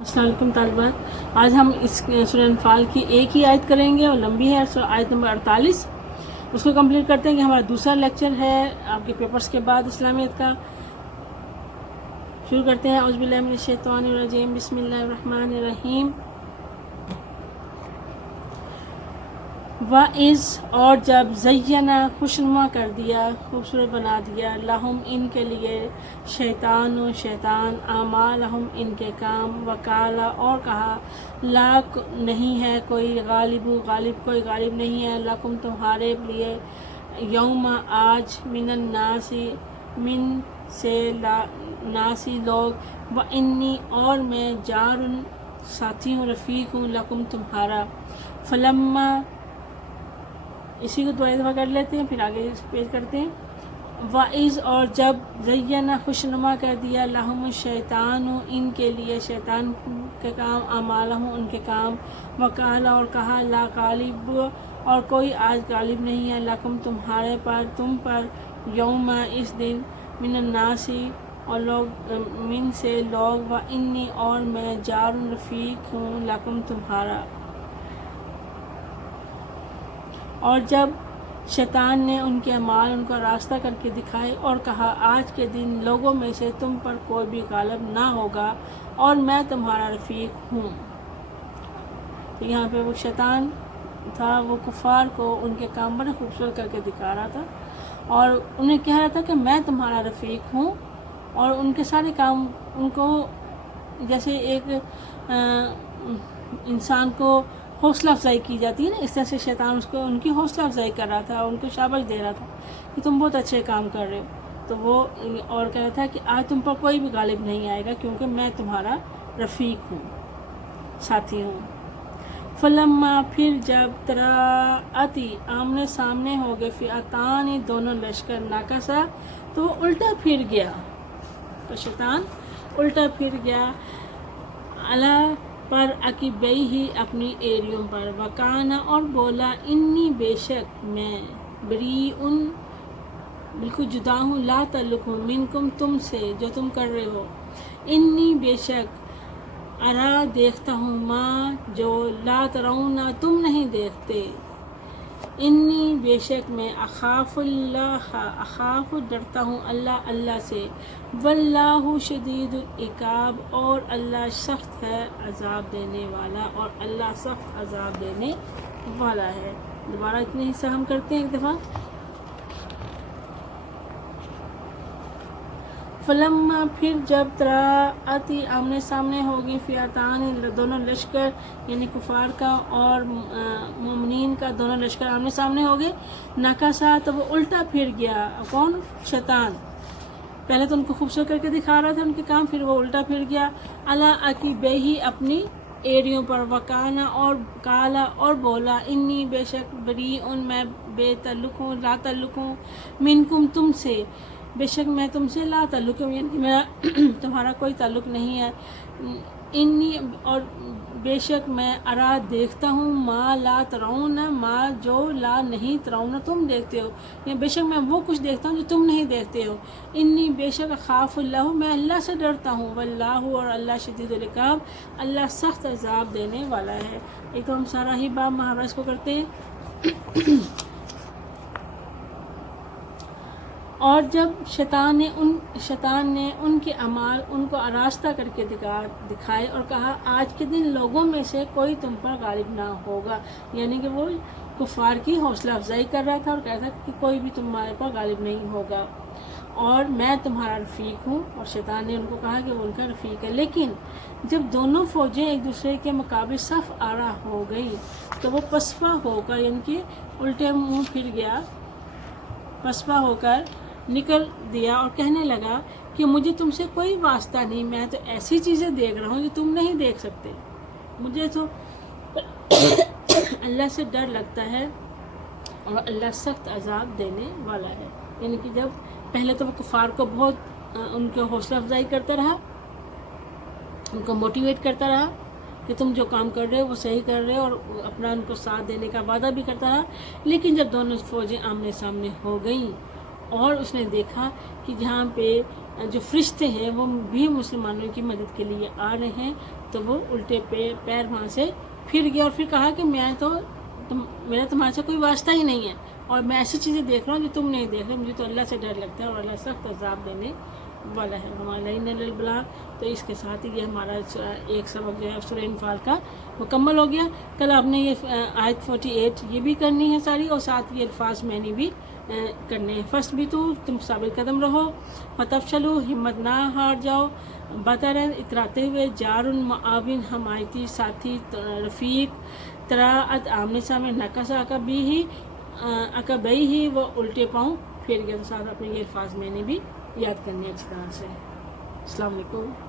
السلام علیکم طالبات، آج ہم اس سورہ انفال کی ایک ہی آیت کریں گے اور لمبی ہے، آیت نمبر 48۔ اس کو کمپلیٹ کرتے ہیں کہ ہمارا دوسرا لیکچر ہے آپ کے پیپرز کے بعد اسلامیت کا۔ شروع کرتے ہیں۔ اعوذ باللہ من الشیطان الرجیم، بسم اللہ الرحمن الرحیم۔ وَإِذْ اور جب زینہ خوشنما کر دیا، خوبصورت بنا دیا، لہم ان کے لیے، شیطان و شیطان، اعمالہم ان کے کام، وکالا اور کہا، لا نہیں ہے کوئی غالب کوئی غالب نہیں ہے، لکم تمہارے لیے، یوم آج، من الناس من سے ناسی لوگ، و انی اور میں جار ساتھی ہوں، رفیق ہوں، لکم تمہارا، فلما اسی کو 2 دفعہ کر لیتے ہیں پھر آگے پیش کرتے ہیں۔ وَإِذْ اور جب زینہ خوشنما کر دیا، لہم الشیطان ان کے لیے شیطان کے کام، اعمالہم ان کے کام، وقال اور کہا، لا غالب اور کوئی آج غالب نہیں ہے، لکم تمہارے پر، تم پر، یوم اس دن، من الناس اور لوگ، من سے لوگ، و انی اور میں جار رفیق ہوں، لکم تمہارا۔ اور جب شیطان نے ان کے اعمال ان کو راستہ کر کے دکھائے اور کہا، آج کے دن لوگوں میں سے تم پر کوئی بھی غالب نہ ہوگا اور میں تمہارا رفیق ہوں۔ تو یہاں پہ وہ شیطان تھا، وہ کفار کو ان کے کام بڑے خوبصورت کر کے دکھا رہا تھا اور انہیں کہہ رہا تھا کہ میں تمہارا رفیق ہوں، اور ان کے سارے کام ان کو جیسے ایک انسان کو حوصلہ افزائی کی جاتی ہے نا، اس طرح سے شیطان اس کو ان کی حوصلہ افزائی کر رہا تھا، ان کو شاباش دے رہا تھا کہ تم بہت اچھے کام کر رہے ہو۔ تو وہ اور کہہ رہا تھا کہ آج تم پر کوئی بھی غالب نہیں آئے گا کیونکہ میں تمہارا رفیق ہوں، ساتھی ہوں۔ فلما پھر جب تراءتی آمنے سامنے ہو گئے، فئتان دونوں لشکر، ناکسا تو وہ الٹا پھر گیا، تو شیطان الٹا پھر گیا، علی پر عقبیہ اپنی ایڑیوں پر، وکانا اور بولا، انی بے شک میں، بریئن بالکل جدا ہوں، لا تعلق ہوں، منکم تم سے جو تم کر رہے ہو، انی بے شک، ارا دیکھتا ہوں، ما جو، لا ترون تم نہیں دیکھتے، انی بے شک میں، اخاف اللہ اخاف ڈرتا ہوں، اللہ سے، واللہ شدید العقاب اور اللہ سخت ہے عذاب دینے والا، اور اللہ سخت عذاب دینے والا ہے۔ دوبارہ اتنے حصہ ہم کرتے ہیں ایک دفعہ۔ فلما پھر جب تراءتی آمنے سامنے ہوگی، فئتان دونوں لشکر، یعنی کفار کا اور مومنین کا دونوں لشکر آمنے سامنے ہوگے، ناکاسا تو وہ الٹا پھر گیا، کون؟ شیطان۔ پہلے تو ان کو خوبصورت کر کے دکھا رہا تھا ان کے کام، پھر وہ الٹا پھر گیا، علی عقبیہ اپنی ایڑیوں پر، وکانا اور کالا اور بولا، انی بے شک، بریئن میں بے تعلق ہوں، لا تعلق ہوں، منکم تم سے، بے شک میں تم سے، لا تعلق ہوں یعنی کہ میرا تمہارا کوئی تعلق نہیں ہے، انی اور بے شک میں، ارا دیکھتا ہوں، ما لا ترون ما جو، لا نہیں ترون تم دیکھتے ہو، یعنی بے شک میں وہ کچھ دیکھتا ہوں جو تم نہیں دیکھتے ہو، انی بے شک، خاف اللہ میں اللہ سے ڈرتا ہوں، واللہ اور اللہ شدید العقاب اللہ سخت عذاب دینے والا ہے۔ ایک تو ہم سارا ہی باب محاورہ اس کو کرتے ہیں۔ اور جب شیطان نے ان کے اعمال ان کو آراستہ کر کے دکھائے اور کہا، آج کے دن لوگوں میں سے کوئی تم پر غالب نہ ہوگا، یعنی کہ وہ کفار کی حوصلہ افزائی کر رہا تھا اور کہتا تھا کہ کوئی بھی تمہارے پر غالب نہیں ہوگا اور میں تمہارا رفیق ہوں، اور شیطان نے ان کو کہا کہ وہ ان کا رفیق ہے۔ لیکن جب دونوں فوجیں ایک دوسرے کے مقابل صف آرا ہو گئی تو وہ پسپا ہو کر، یعنی کہ الٹے منہ پھر گیا، پسپا ہو کر نکل دیا اور کہنے لگا کہ مجھے تم سے کوئی واسطہ نہیں، میں تو ایسی چیزیں دیکھ رہا ہوں جو تم نہیں دیکھ سکتے، مجھے تو اللہ سے ڈر لگتا ہے اور اللہ سخت عذاب دینے والا ہے۔ یعنی کہ جب پہلے تو وہ کفار کو بہت ان کو حوصلہ افزائی کرتا رہا، ان کو موٹیویٹ کرتا رہا کہ تم جو کام کر رہے ہو وہ صحیح کر رہے ہو، اور اپنا ان کو ساتھ دینے کا وعدہ بھی کرتا رہا، لیکن جب دونوں فوجیں آمنے سامنے ہو گئیں اور اس نے دیکھا کہ جہاں پہ جو فرشتے ہیں وہ بھی مسلمانوں کی مدد کے لیے آ رہے ہیں تو وہ الٹے پیر وہاں سے پھر گیا اور پھر کہا کہ میرا تمہارے سے کوئی واسطہ ہی نہیں ہے، اور میں ایسی چیزیں دیکھ رہا ہوں جو تم نہیں دیکھ رہے، مجھے تو اللہ سے ڈر لگتا ہے اور اللہ سخت عذاب دینے والا ہے ہمارا۔ تو اس کے ساتھ ہی یہ ہمارا ایک سبق جو ہے سورہ انفال کا مکمل ہو گیا۔ کل آپ نے یہ آیت 48 یہ بھی کرنی ہے ساری، اور ساتھ یہ الفاظ میں نے بھی کرنے ہیں۔ فرسٹ بھی تو تم ثابت قدم رہو، فتفشلو ہمت نہ ہار جاؤ، بطرن اتراتے ہوئے، جارن معاون حمایتی ساتھی رفیق، تراعت آمنے سامنے، نقص عقبئی ہی وہ الٹے پاؤں پھر گیا۔ تو ساتھ اپنے یہ الفاظ میں نے بھی یاد کرنے اچھی طرح سے۔ السلام علیکم۔